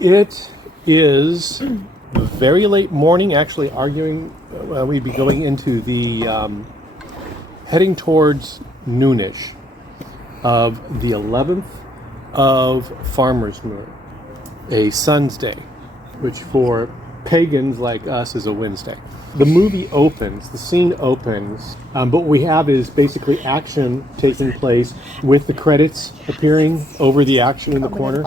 It is very late morning, actually we'd be going into the, heading towards noonish of the 11th of Farmer's Moon, a Sun's Day, which for pagans like us is a Wednesday. The movie opens, the scene opens, but what we have is basically action taking place with the credits appearing over the action in the corner,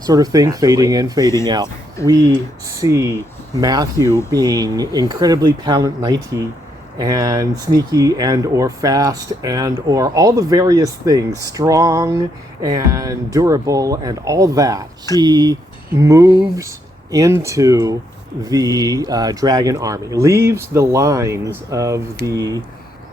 sort of thing, fading in, fading out. We see Matthew being incredibly palate-nighty and sneaky and or fast and or all the various things, strong and durable and all that. He moves into the dragon army, leaves the lines of the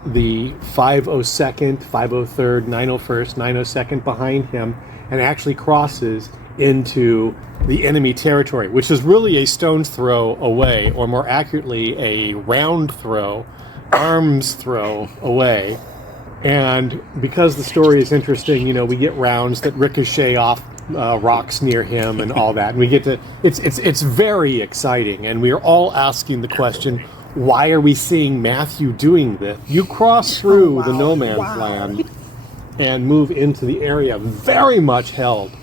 502nd, 503rd, 901st, 902nd behind him, and actually crosses into the enemy territory, which is really a stone's throw away, or more accurately, a round throw, arms throw away. And because the story is interesting, we get rounds that ricochet off rocks near him and all that. And we get to, it's very exciting. And we are all asking the question, why are we seeing Matthew doing this? You cross through the no man's land and move into the area very much held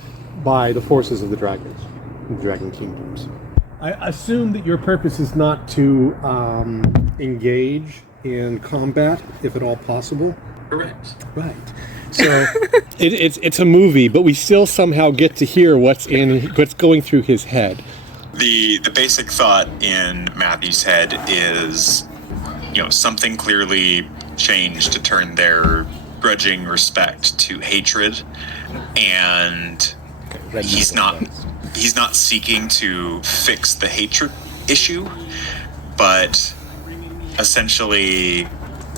by the forces of the dragons, the dragon kingdoms. I assume that your purpose is not to engage in combat, if at all possible. Correct. Right. So it's a movie, but we still somehow get to hear what's going through his head. The basic thought in Matthew's head is, something clearly changed to turn their grudging respect to hatred, and he's not seeking to fix the hatred issue, but essentially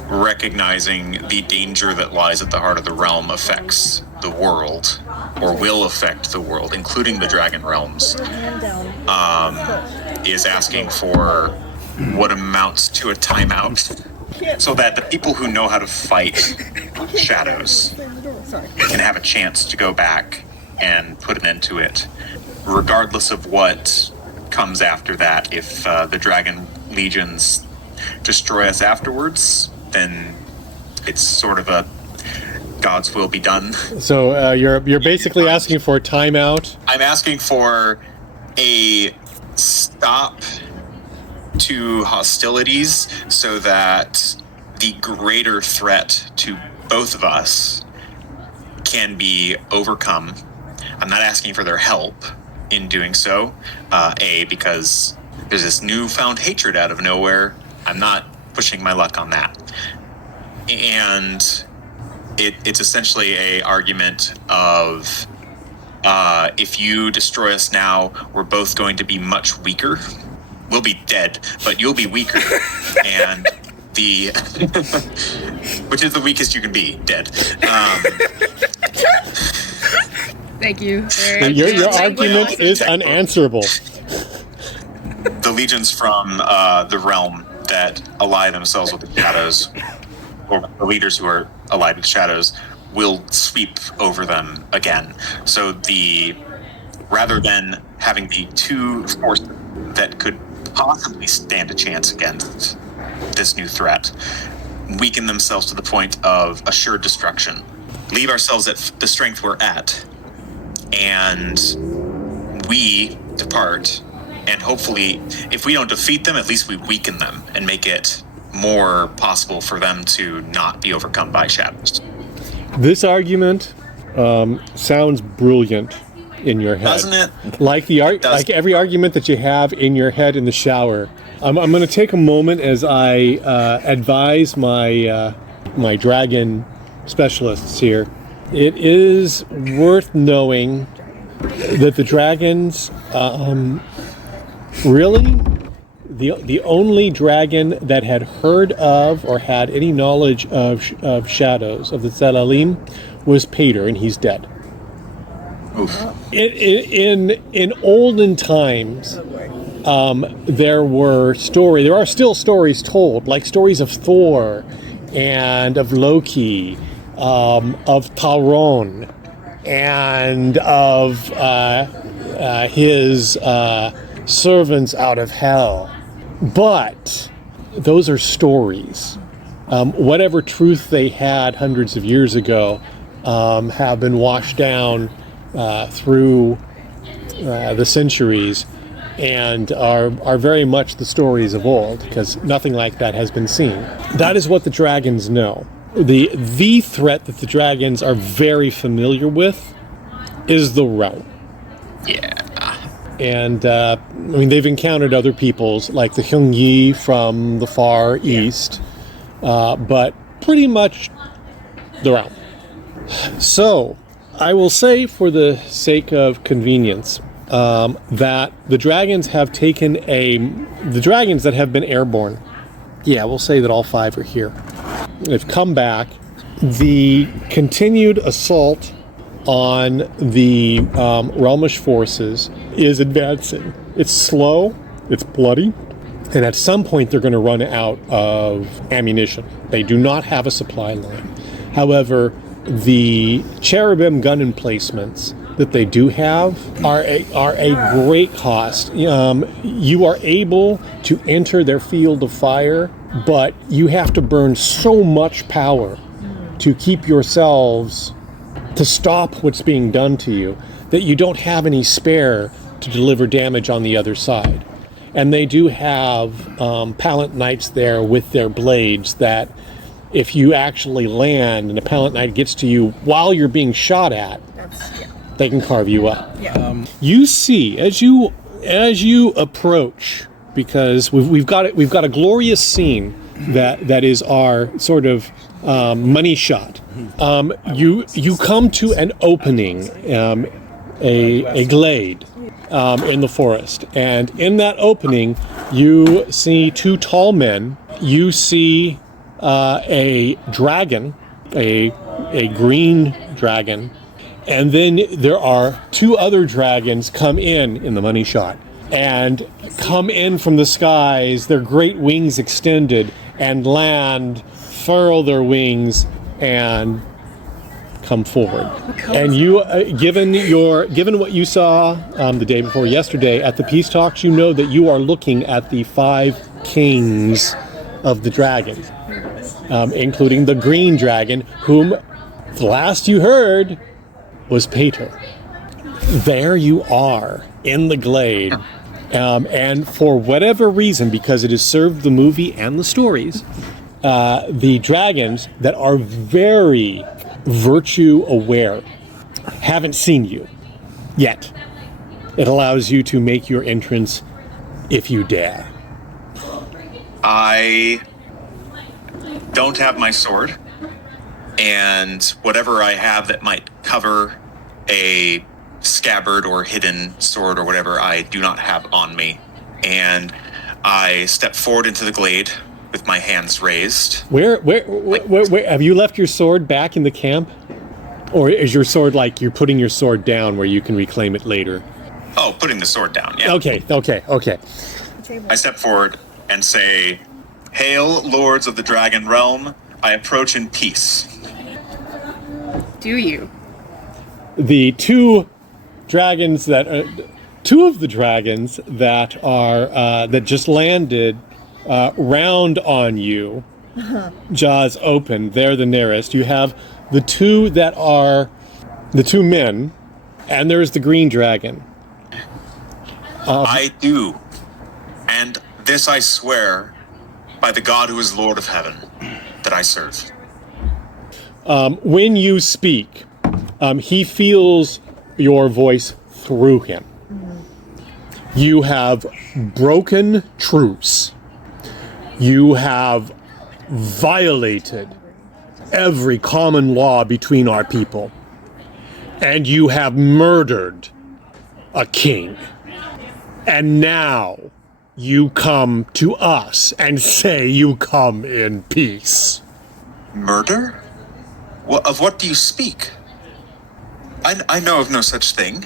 recognizing the danger that lies at the heart of the realm affects the world, or will affect the world, including the dragon realms, is asking for what amounts to a timeout, so that the people who know how to fight shadows can have a chance to go back and put an end to it, regardless of what comes after that. If the dragon legions destroy us afterwards, then it's sort of a God's will be done. So you're basically asking for a timeout? I'm asking for a stop to hostilities so that the greater threat to both of us can be overcome. I'm not asking for their help in doing so, because there's this newfound hatred out of nowhere. I'm not pushing my luck on that. And it's essentially a argument of, if you destroy us now, we're both going to be much weaker. We'll be dead, but you'll be weaker. And which is the weakest you can be, dead. Thank you. Your argument is unanswerable. The legions from the realm that ally themselves with the shadows, or the leaders who are allied with shadows, will sweep over them again. So rather than having the two forces that could possibly stand a chance against this new threat, weaken themselves to the point of assured destruction, leave ourselves at the strength we're at, and we depart. And hopefully, if we don't defeat them, at least we weaken them and make it more possible for them to not be overcome by shadows. This argument sounds brilliant in your head. Doesn't it? Like every argument that you have in your head in the shower. I'm going to take a moment as I advise my dragon specialists here. It is worth knowing that the dragons, really, the only dragon that had heard of or had any knowledge of shadows, of the Zelalim, was Pater, and he's dead. In olden times, there are still stories told, like stories of Thor and of Loki, of Tauron, and of his servants out of hell. But those are stories. Whatever truth they had hundreds of years ago have been washed down through the centuries and are very much the stories of old, because nothing like that has been seen. That is what the dragons know. The threat that the dragons are very familiar with is the realm. Yeah. And, they've encountered other peoples, like the Hyung Yi from the Far East, but pretty much the realm. So, I will say, for the sake of convenience, that the dragons have taken the dragons that have been airborne, yeah, we'll say that all 5 are here. They've come back. The continued assault on the Realmish forces is advancing. It's slow, it's bloody, and at some point they're going to run out of ammunition. They do not have a supply line. However, the cherubim gun emplacements that they do have are a great cost. You are able to enter their field of fire, but you have to burn so much power to keep yourselves, to stop what's being done to you, that you don't have any spare to deliver damage on the other side. And they do have Palant Knights there with their blades that, if you actually land and a Palant Knight gets to you while you're being shot at, they can carve you up. You see, as you approach, because we've got a glorious scene that is our sort of money shot. You come to an opening, a glade in the forest, and in that opening you see 2 tall men. You see a dragon, a green dragon, and then there are 2 other dragons come in the money shot, and come in from the skies, their great wings extended, and land, furl their wings, and come forward. And you, given what you saw the day before yesterday at the peace talks, you know that you are looking at the 5 kings of the dragons, including the green dragon, whom the last you heard was Pater. There you are in the glade, and for whatever reason, because it has served the movie and the stories, the dragons that are very virtue aware haven't seen you yet. It allows you to make your entrance if you dare. I don't have my sword, and whatever I have that might cover a scabbard or hidden sword or whatever, I do not have on me. And I step forward into the glade with my hands raised. Where have you left your sword back in the camp? Or is your sword like you're putting your sword down where you can reclaim it later? Oh, putting the sword down, yeah. Okay. I step forward and say, "Hail, lords of the dragon realm, I approach in peace." Do you? The 2 dragons two of the dragons that are that just landed round on you, jaws open. They're the nearest. You have the 2 that are the 2 men, and there's the green dragon. I do, and this I swear by the God who is Lord of Heaven that I serve. When you speak, he feels your voice through him. You have broken truce. You have violated every common law between our people. And you have murdered a king. And now you come to us and say you come in peace. Murder? Of what do you speak? I know of no such thing.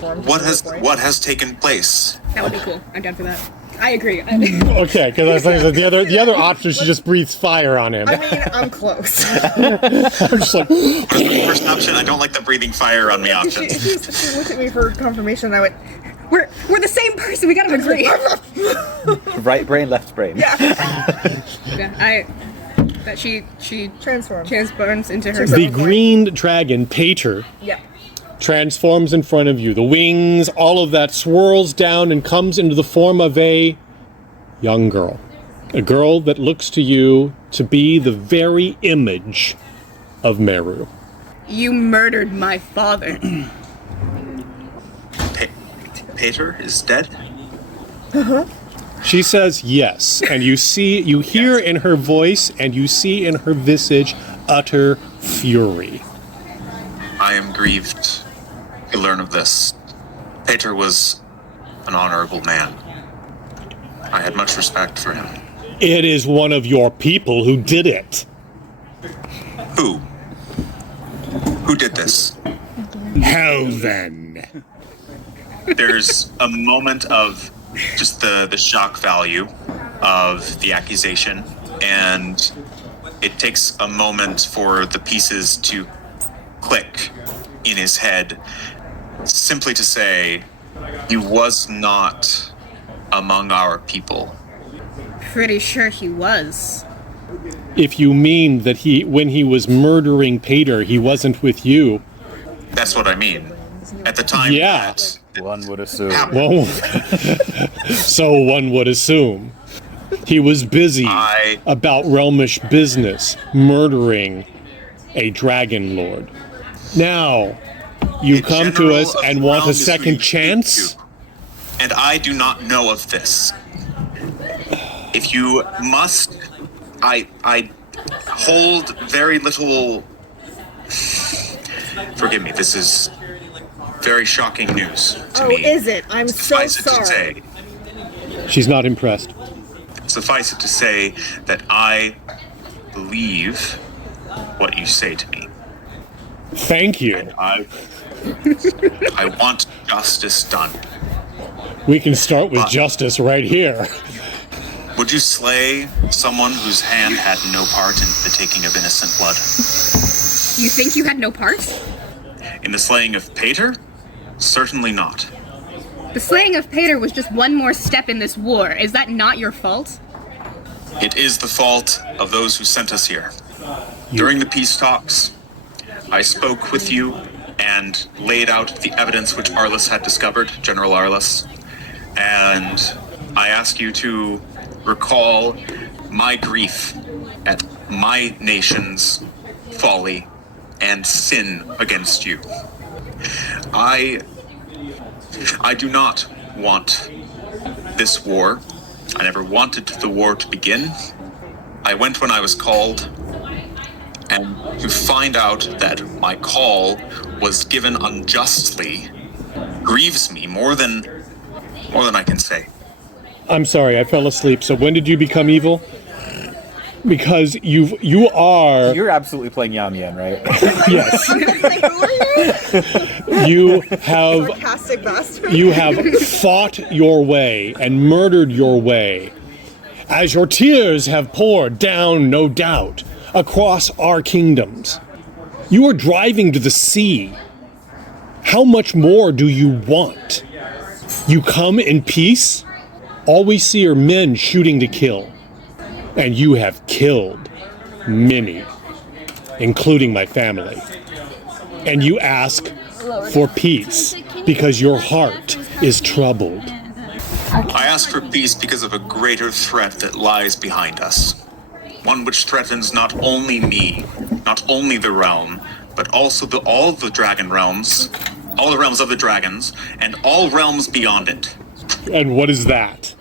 What has taken place? That would be cool. I'm down for that. I agree. Okay, because I was thinking that the other option, she just breathes fire on him. I mean, I'm close. I'm just like, First option, I don't like the breathing fire on me option. She looked at me for confirmation, and I went, we're the same person. We gotta agree. Right brain, left brain. Yeah, that she transforms into her. the green dragon, Pater, yeah. transforms in front of you. The wings, all of that swirls down and comes into the form of a young girl. A girl that looks to you to be the very image of Meru. You murdered my father. Pater is dead? She says yes, and you hear in her voice and you see in her visage utter fury. I am grieved to learn of this. Pater was an honorable man. I had much respect for him. It is one of your people who did it. Who? Who did this? How then? There's a moment of just the shock value of the accusation, and it takes a moment for the pieces to click in his head, simply to say, he was not among our people. Pretty sure he was. If you mean that when he was murdering Pater, he wasn't with you. That's what I mean. At the time Yeah. that One would assume. Well, so one would assume. He was busy about realmish business, murdering a dragon lord. Now, you come to us and want a second chance? And I do not know of this. If you must, I hold very little. Forgive me, this is very shocking news to me. Oh, is it? I'm so Suffice it to sorry. say, She's not impressed. suffice it to say that I believe what you say to me. Thank you. And I want justice done. We can start with justice right here. Would you slay someone whose hand had no part in the taking of innocent blood? You think you had no part? In the slaying of Pater? Certainly not. The slaying of Pater was just one more step in this war. Is that not your fault? It is the fault of those who sent us here. During the peace talks, I spoke with you and laid out the evidence which Arliss had discovered, General Arliss, and I asked you to recall my grief at my nation's folly and sin against you. I do not want this war. I never wanted the war to begin. I went when I was called, and to find out that my call was given unjustly grieves me more than I can say. I'm sorry, I fell asleep. So when did you become evil? Because you are. You're absolutely playing Yan Yan, right? Yes. Like, who are you? You have Sarcastic bastard. you have fought your way and murdered your way, as your tears have poured down, no doubt, across our kingdoms. You are driving to the sea. How much more do you want? You come in peace? All we see are men shooting to kill. And you have killed many, including my family. And you ask for peace because your heart is troubled. I ask for peace because of a greater threat that lies behind us. One which threatens not only me, not only the realm, but also all the dragon realms, all the realms of the dragons, and all realms beyond it. And what is that?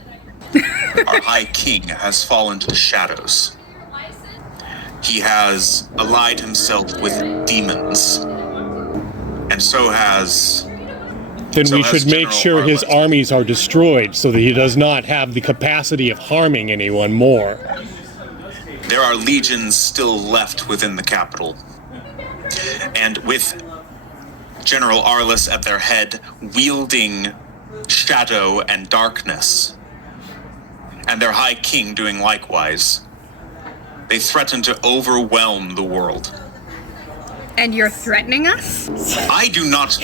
Our High King has fallen to the shadows. He has allied himself with demons. And so has... Then So we has should make General sure his Arliss. armies are destroyed so that he does not have the capacity of harming anyone more. There are legions still left within the capital. And with General Arliss at their head, wielding shadow and darkness, and their high king doing likewise. They threaten to overwhelm the world. And you're threatening us? I do not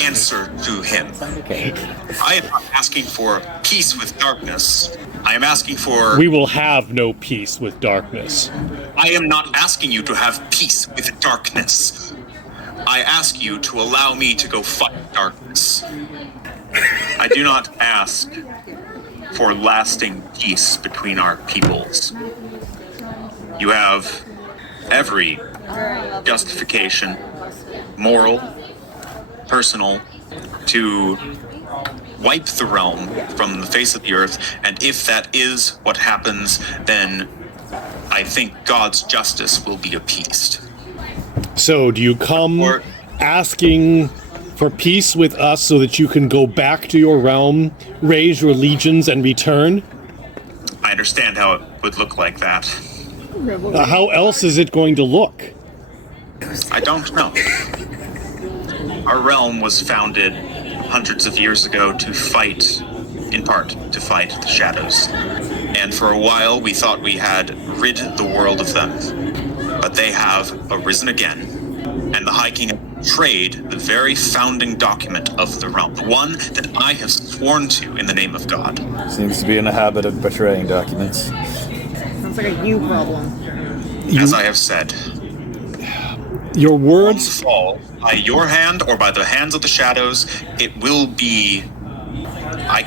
answer to him. Okay. I am not asking for peace with darkness. I am asking for... We will have no peace with darkness. I am not asking you to have peace with darkness. I ask you to allow me to go fight darkness. I do not ask for lasting peace between our peoples. You have every justification, moral, personal, to wipe the realm from the face of the earth, and if that is what happens, then I think God's justice will be appeased. So do you come Or- asking for peace with us so that you can go back to your realm, raise your legions, and return? I understand how it would look like that. How else is it going to look? I don't know. Our realm was founded hundreds of years ago to fight, in part, to fight the shadows. And for a while we thought we had rid the world of them. But they have arisen again. And the High King betrayed the very founding document of the realm, the one that I have sworn to in the name of God. Seems to be in the habit of betraying documents. Sounds like a you problem. As I have said, Your realms words, fall by your hand or by the hands of the shadows, it will be... I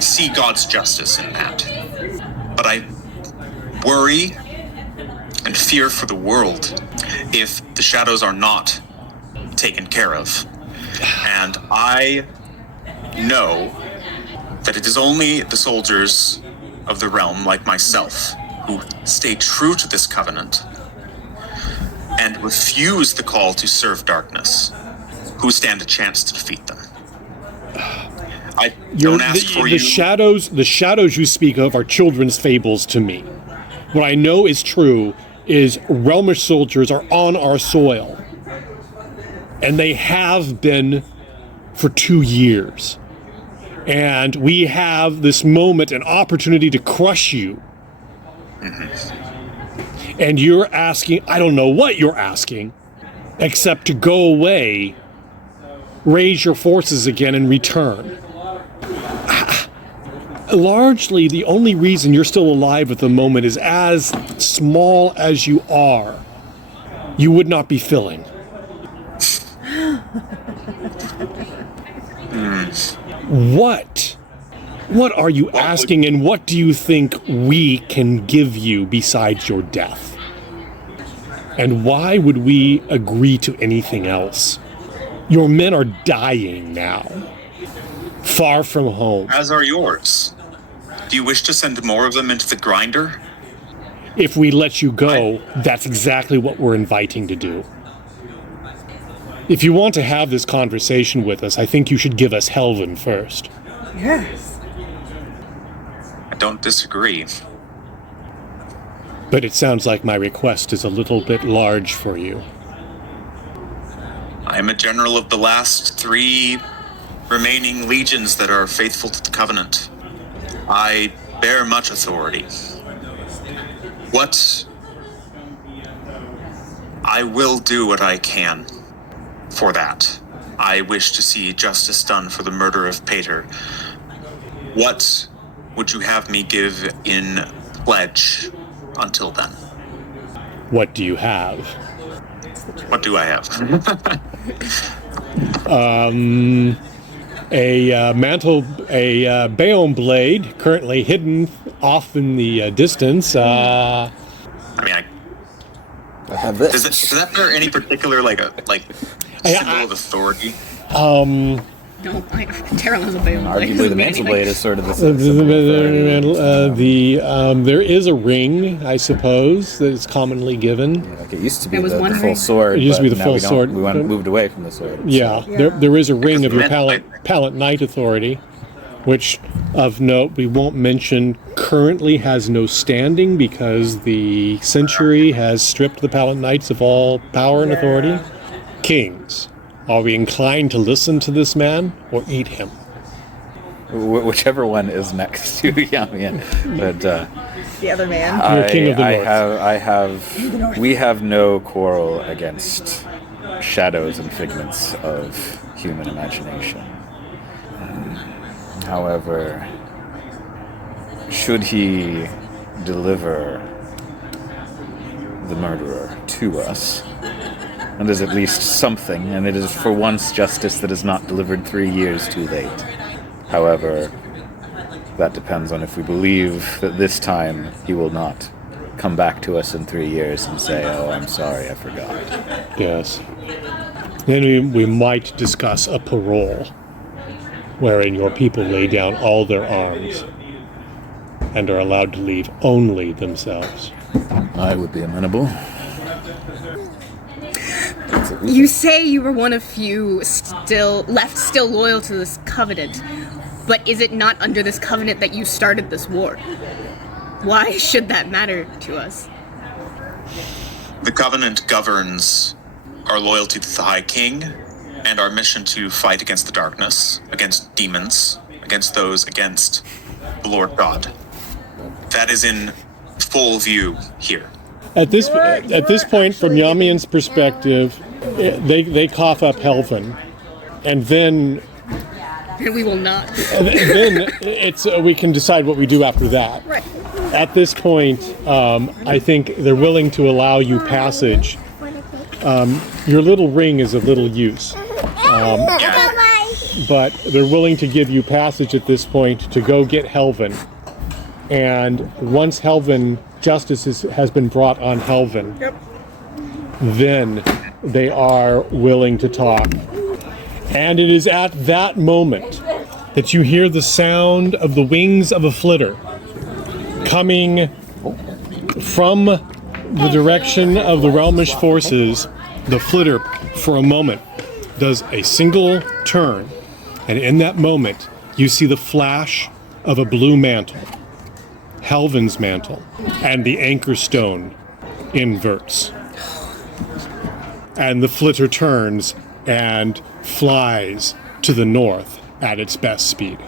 see God's justice in that. But I worry and fear for the world if the shadows are not taken care of. And I know that it is only the soldiers of the realm, like myself, who stay true to this covenant and refuse the call to serve darkness, who stand a chance to defeat them. I don't ask for the you. shadows you speak of are children's fables to me. What I know is true is Realmish soldiers are on our soil. And they have been for 2 years. And we have this moment, an opportunity to crush you. And you're asking, I don't know what you're asking, except to go away, raise your forces again, and return. Largely, the only reason you're still alive at the moment is as small as you are, you would not be filling. What are you asking, and what do you think we can give you besides your death? And why would we agree to anything else? Your men are dying now, far from home. As are yours. Do you wish to send more of them into the grinder? If we let you go, that's exactly what we're inviting to do. If you want to have this conversation with us, I think you should give us Helvin first. Yes. I don't disagree. But it sounds like my request is a little bit large for you. I am a general of the last 3 remaining legions that are faithful to the covenant. I bear much authority. I will do what I can for that. I wish to see justice done for the murder of Pater. What would you have me give in pledge until then? What do you have? What do I have? A Bayon blade, currently hidden off in the distance. I mean, I have this. does that bear any particular symbol of authority? No, Terrell has a veil. Arguably, the mantle blade is sort of the There is a ring, I suppose, that is commonly given. Like it used to be There was the one full ring? sword. It used to be but the now full sword. We moved away from the sword. Yeah, Yeah. there is a ring of your Because Pallant Knight authority, which, of note, we won't mention, currently has no standing because the century has stripped the Pallant Knights of all power and authority. Kings, are we inclined to listen to this man or eat him? whichever one is next to Yamian. But The other man. You're king of the North. we have no quarrel against shadows and figments of human imagination. However, should he deliver the murderer to us, and there's at least something, and it is for once justice that is not delivered 3 years too late. However, that depends on if we believe that this time he will not come back to us in 3 years and say, "Oh, I'm sorry, I forgot." Yes. Then we might discuss a parole, wherein your people lay down all their arms and are allowed to leave only themselves. I would be amenable. You say you were one of few still loyal to this covenant, but is it not under this covenant that you started this war? Why should that matter to us? The Covenant governs our loyalty to the High King and our mission to fight against the darkness, against demons, against those against the Lord God. That is in full view here. At this point, from Yamian's perspective, they cough up Helvin, and then We will not. it's we can decide what we do after that. Right. At this point, I think they're willing to allow you passage. Your little ring is of little use, but they're willing to give you passage at this point to go get Helvin. And once Helvin, justice has been brought on Helvin, then they are willing to talk. And it is at that moment that you hear the sound of the wings of a flitter coming from the direction of the Realmish forces. The flitter, for a moment, does a single turn, and in that moment, you see the flash of a blue mantle, Helvin's mantle, and the anchor stone inverts. And the flitter turns and flies to the north at its best speed.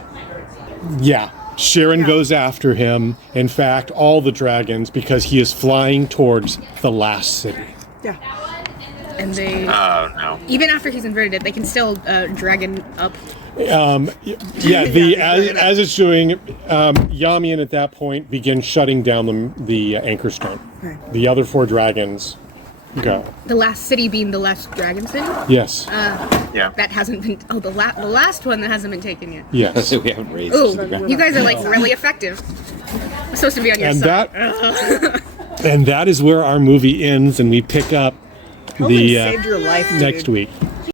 Yeah, Shirin goes after him. In fact, all the dragons, because he is flying towards the last city. Yeah. And they, Oh, no. even after he's inverted it, they can still dragon up. Yeah, as it's doing, Yamian at that point begins shutting down the anchor stone. Right. The other 4 dragons go. The last city being the last dragon city? Yes. Yeah. That hasn't been. Oh, the last one that hasn't been taken yet. Yes. We haven't raised Ooh, to the ground. you guys are like really effective. I'm supposed to be on your And side. and that is where our movie ends, and we pick up Helvin the saved your life, dude. next week.